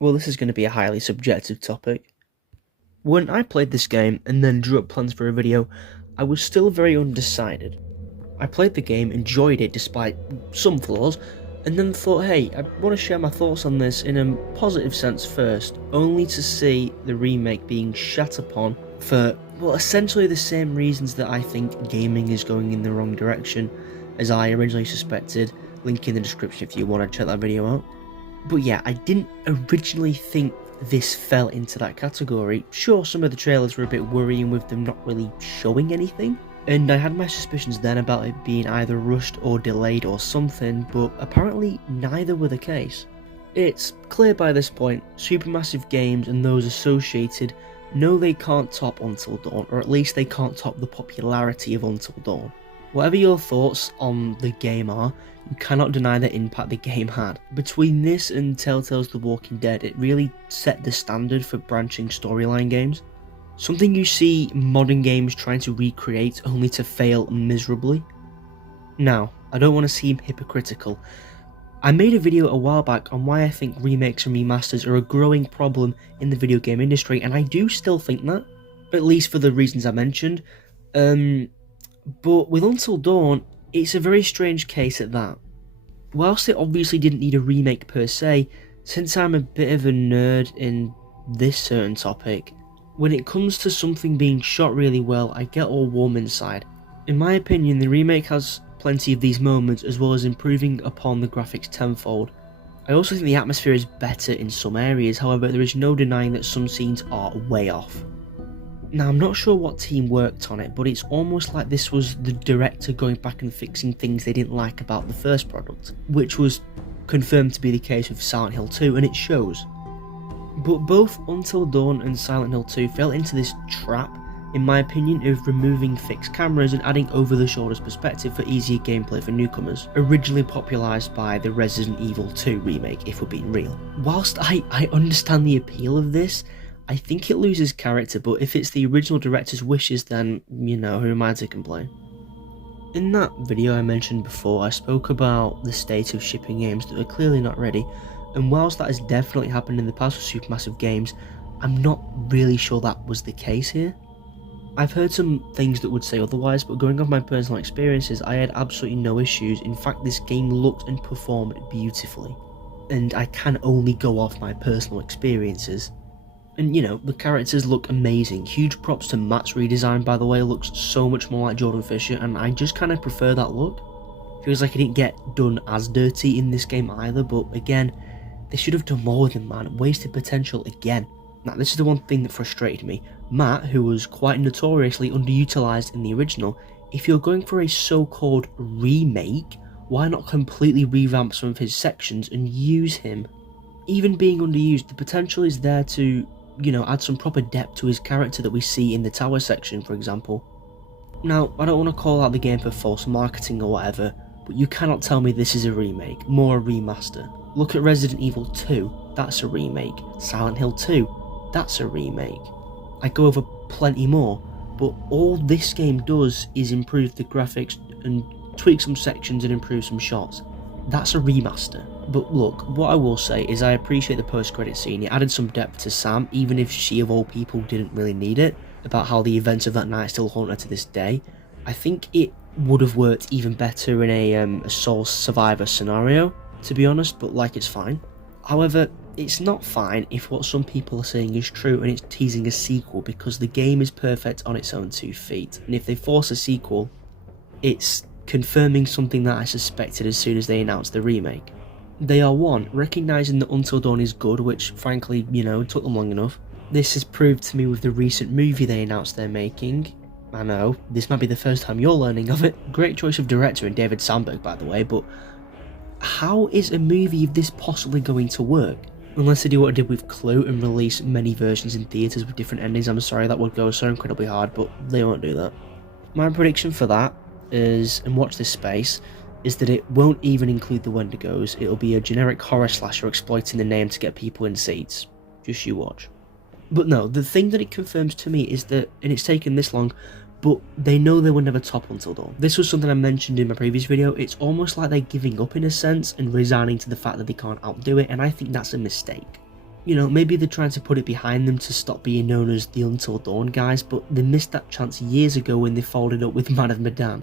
Well, this is going to be a highly subjective topic. When I played this game and then drew up plans for a video, I was still very undecided. I played the game, enjoyed it despite some flaws, and then thought, hey, I want to share my thoughts on this in a positive sense first, only to see the remake being shat upon for, well, essentially the same reasons that I think gaming is going in the wrong direction, as I originally suspected. Link in the description if you want to check that video out. But yeah, I didn't originally think this fell into that category. Sure, some of the trailers were a bit worrying with them not really showing anything, and I had my suspicions then about it being either rushed or delayed or something, but apparently neither were the case. It's clear by this point, Supermassive Games and those associated know they can't top Until Dawn, or at least they can't top the popularity of Until Dawn. Whatever your thoughts on the game are, you cannot deny the impact the game had. Between this and Telltale's The Walking Dead, it really set the standard for branching storyline games. Something you see modern games trying to recreate only to fail miserably. Now, I don't want to seem hypocritical. I made a video a while back on why I think remakes and remasters are a growing problem in the video game industry, and I do still think that, at least for the reasons I mentioned. But with Until Dawn, it's a very strange case at that. Whilst it obviously didn't need a remake per se, since I'm a bit of a nerd in this certain topic, when it comes to something being shot really well, I get all warm inside. In my opinion, the remake has plenty of these moments, as well as improving upon the graphics tenfold. I also think the atmosphere is better in some areas, however there is no denying that some scenes are way off. Now, I'm not sure what team worked on it, but it's almost like this was the director going back and fixing things they didn't like about the first product, which was confirmed to be the case with Silent Hill 2, and it shows. But both Until Dawn and Silent Hill 2 fell into this trap, in my opinion, of removing fixed cameras and adding over-the-shoulders perspective for easier gameplay for newcomers, originally popularised by the Resident Evil 2 remake, if we're being real. Whilst I understand the appeal of this, I think it loses character, but if it's the original director's wishes, then, you know, who am I to complain? In that video I mentioned before, I spoke about the state of shipping games that are clearly not ready, and whilst that has definitely happened in the past with Supermassive Games, I'm not really sure that was the case here. I've heard some things that would say otherwise, but going off my personal experiences, I had absolutely no issues. In fact, this game looked and performed beautifully, and I can only go off my personal experiences. And you know, the characters look amazing. Huge props to Matt's redesign, by the way, looks so much more like Jordan Fisher, and I just kind of prefer that look. Feels like he didn't get done as dirty in this game either, but again, they should have done more with him, man. Wasted potential again. Now, this is the one thing that frustrated me. Matt, who was quite notoriously underutilised in the original, if you're going for a so-called remake, why not completely revamp some of his sections and use him? Even being underused, the potential is there to, you know, add some proper depth to his character that we see in the tower section, for example. Now, I don't want to call out the game for false marketing or whatever, but you cannot tell me this is a remake, more a remaster. Look at Resident Evil 2, that's a remake. Silent Hill 2, that's a remake. I go over plenty more, but all this game does is improve the graphics and tweak some sections and improve some shots. That's a remaster. But look, what I will say is I appreciate the post-credit scene. It added some depth to Sam, even if she of all people didn't really need it, about how the events of that night still haunt her to this day. I think it would have worked even better in a Soul Survivor scenario, to be honest, but like, it's fine. However, it's not fine if what some people are saying is true and it's teasing a sequel, because the game is perfect on its own 2 feet, and if they force a sequel, it's confirming something that I suspected as soon as they announced the remake. They are, one, recognising that Until Dawn is good, which frankly, you know, took them long enough. This has proved to me with the recent movie they announced they're making. I know, this might be the first time you're learning of it. Great choice of director in David Sandberg, by the way, but how is a movie of this possibly going to work? Unless they do what I did with Clue and release many versions in theatres with different endings. I'm sorry, that would go so incredibly hard, but they won't do that. My prediction for that is, and watch this space, is that it won't even include the Wendigos. It'll be a generic horror slasher exploiting the name to get people in seats. Just you watch. But no, the thing that it confirms to me is that, and it's taken this long, but they know they will never top Until Dawn. This was something I mentioned in my previous video. It's almost like they're giving up in a sense and resigning to the fact that they can't outdo it, and I think that's a mistake. You know, maybe they're trying to put it behind them to stop being known as the Until Dawn guys, but they missed that chance years ago when they followed it up with Man of Medan.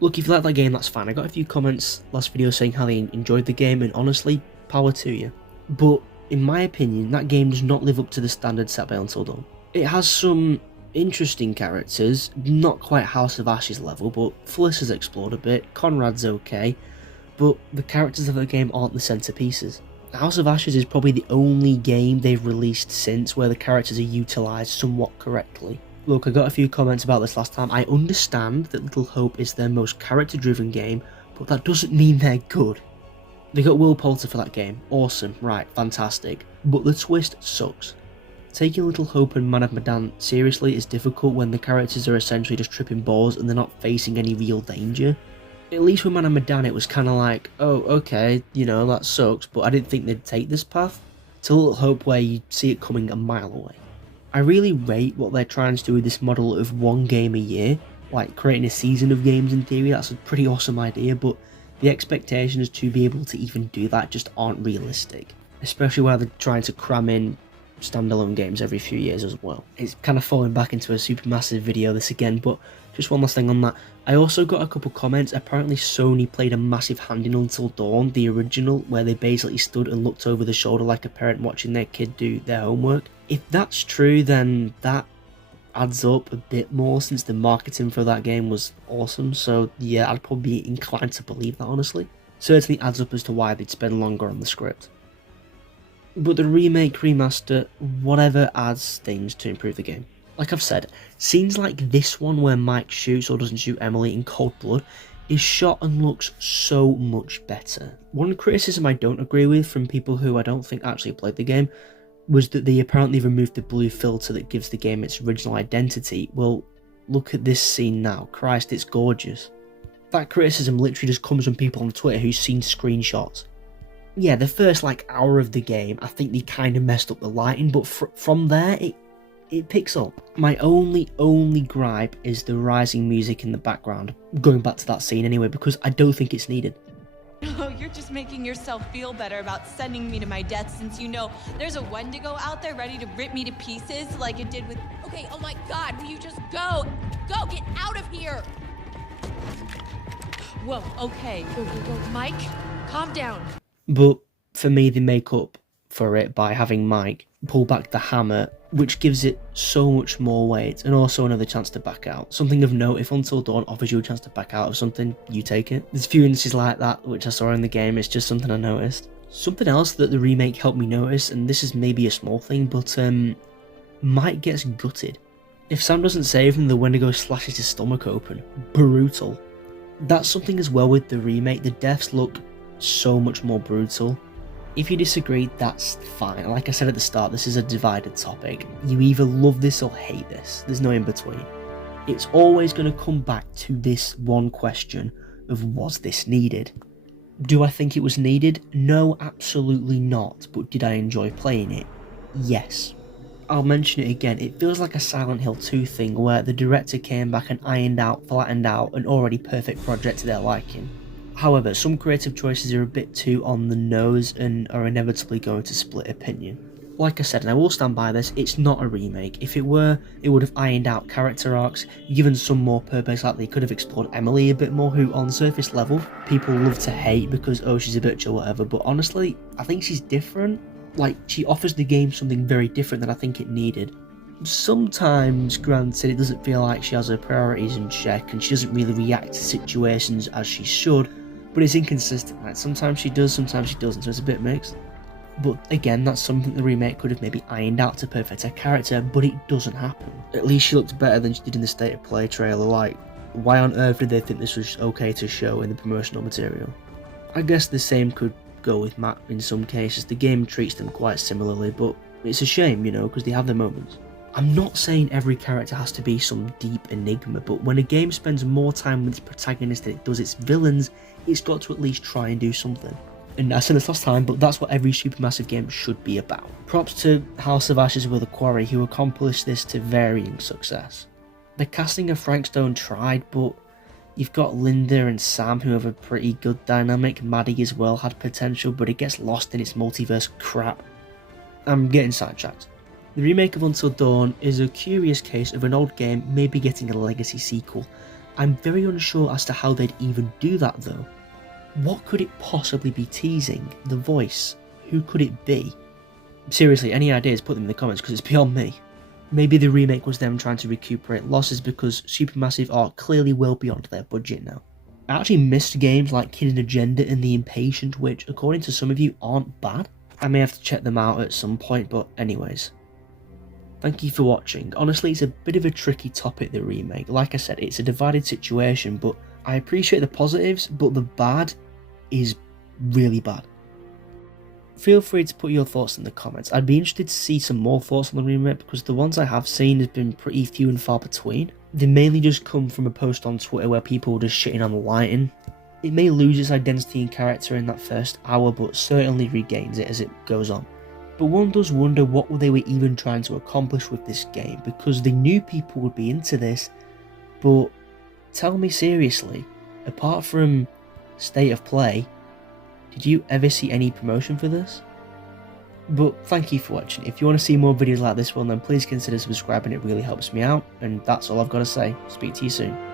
Look, if you like that game, that's fine. I got a few comments last video saying how they enjoyed the game, and honestly, power to you. But in my opinion, that game does not live up to the standard set by Until Dawn. It has some interesting characters, not quite House of Ashes level, but Felicia's explored a bit, Conrad's okay, but the characters of the game aren't the centerpieces. House of Ashes is probably the only game they've released since where the characters are utilised somewhat correctly. Look, I got a few comments about this last time. I understand that Little Hope is their most character-driven game, but that doesn't mean they're good. They got Will Poulter for that game. Awesome, right, fantastic. But the twist sucks. Taking Little Hope and Man of Medan seriously is difficult when the characters are essentially just tripping balls and they're not facing any real danger. At least with Man of Medan it was kind of like, oh okay, you know, that sucks, but I didn't think they'd take this path. To Little Hope where you see it coming a mile away. I really rate what they're trying to do with this model of one game a year, like creating a season of games in theory. That's a pretty awesome idea, but the expectations to be able to even do that just aren't realistic, especially while they're trying to cram in standalone games every few years as well. It's kind of falling back into a super massive video this again, but just one last thing on that. I also got a couple comments. Apparently Sony played a massive hand in Until Dawn, the original, where they basically stood and looked over the shoulder like a parent watching their kid do their homework. If that's true, then that adds up a bit more since the marketing for that game was awesome. So yeah, I'd probably be inclined to believe that, honestly. Certainly adds up as to why they'd spend longer on the script. But the remake, remaster, whatever adds things to improve the game. Like I've said, scenes like this one where Mike shoots or doesn't shoot Emily in cold blood is shot and looks so much better. One criticism I don't agree with from people who I don't think actually played the game was that they apparently removed the blue filter that gives the game its original identity. Well, look at this scene now. Christ, it's gorgeous. That criticism literally just comes from people on Twitter who've seen screenshots. Yeah, the first hour of the game, I think they kind of messed up the lighting, but from there, it picks up. My only gripe is the rising music in the background, going back to that scene anyway, because I don't think it's needed. Oh, you're just making yourself feel better about sending me to my death since you know there's a Wendigo out there ready to rip me to pieces like it did with... Okay, oh my god, will you just go? Go, get out of here! Whoa, okay. Go, Mike, calm down. But for me, they make up for it by having Mike pull back the hammer, which gives it so much more weight, and also another chance to back out. Something of note, if Until Dawn offers you a chance to back out of something, you take it. There's a few instances like that which I saw in the game, it's just something I noticed. Something else that the remake helped me notice, and this is maybe a small thing, but Mike gets gutted. If Sam doesn't save him, the Wendigo slashes his stomach open. Brutal. That's something as well with the remake, the deaths look so much more brutal. If you disagree, that's fine. Like I said at the start, this is a divided topic. You either love this or hate this. There's no in between. It's always going to come back to this one question of, was this needed? Do I think it was needed? No, absolutely not. But did I enjoy playing it? Yes. I'll mention it again. It feels like a Silent Hill 2 thing where the director came back and flattened out an already perfect project to their liking. However, some creative choices are a bit too on the nose and are inevitably going to split opinion. Like I said, and I will stand by this, it's not a remake. If it were, it would have ironed out character arcs, given some more purpose, like they could have explored Emily a bit more, who on surface level, people love to hate because, oh, she's a bitch or whatever, but honestly, I think she's different. Like, she offers the game something very different than I think it needed. Sometimes, granted, it doesn't feel like she has her priorities in check and she doesn't really react to situations as she should, but it's inconsistent. Like, sometimes she does, sometimes she doesn't, so it's a bit mixed. But again, that's something the remake could have maybe ironed out to perfect her character, but it doesn't happen. At least she looked better than she did in the State of Play trailer. Like, why on earth did they think this was okay to show in the promotional material? I guess the same could go with Matt in some cases. The game treats them quite similarly, but it's a shame, you know, because they have their moments. I'm not saying every character has to be some deep enigma, but when a game spends more time with its protagonist than it does its villains, it's got to at least try and do something. And I said this last time, but that's what every supermassive game should be about. Props to House of Ashes with a Quarry, who accomplished this to varying success. The casting of Frank Stone tried, but you've got Linda and Sam who have a pretty good dynamic. Maddie as well had potential, but it gets lost in its multiverse crap. I'm getting sidetracked. The remake of Until Dawn is a curious case of an old game maybe getting a legacy sequel. I'm very unsure as to how they'd even do that though. What could it possibly be teasing? The voice? Who could it be? Seriously, any ideas, put them in the comments because it's beyond me. Maybe the remake was them trying to recuperate losses because Supermassive are clearly well beyond their budget now. I actually missed games like Hidden Agenda and The Impatient, which according to some of you aren't bad. I may have to check them out at some point, but anyways. Thank you for watching. Honestly, it's a bit of a tricky topic, the remake. Like I said, it's a divided situation, but I appreciate the positives, but the bad is really bad. Feel free to put your thoughts in the comments. I'd be interested to see some more thoughts on the remake because the ones I have seen have been pretty few and far between. They mainly just come from a post on Twitter where people were just shitting on the lighting. It may lose its identity and character in that first hour, but certainly regains it as it goes on. But one does wonder what they were even trying to accomplish with this game, because they knew people would be into this, but tell me seriously, apart from State of Play, did you ever see any promotion for this? But thank you for watching. If you want to see more videos like this one, then please consider subscribing, it really helps me out, and that's all I've got to say. Speak to you soon.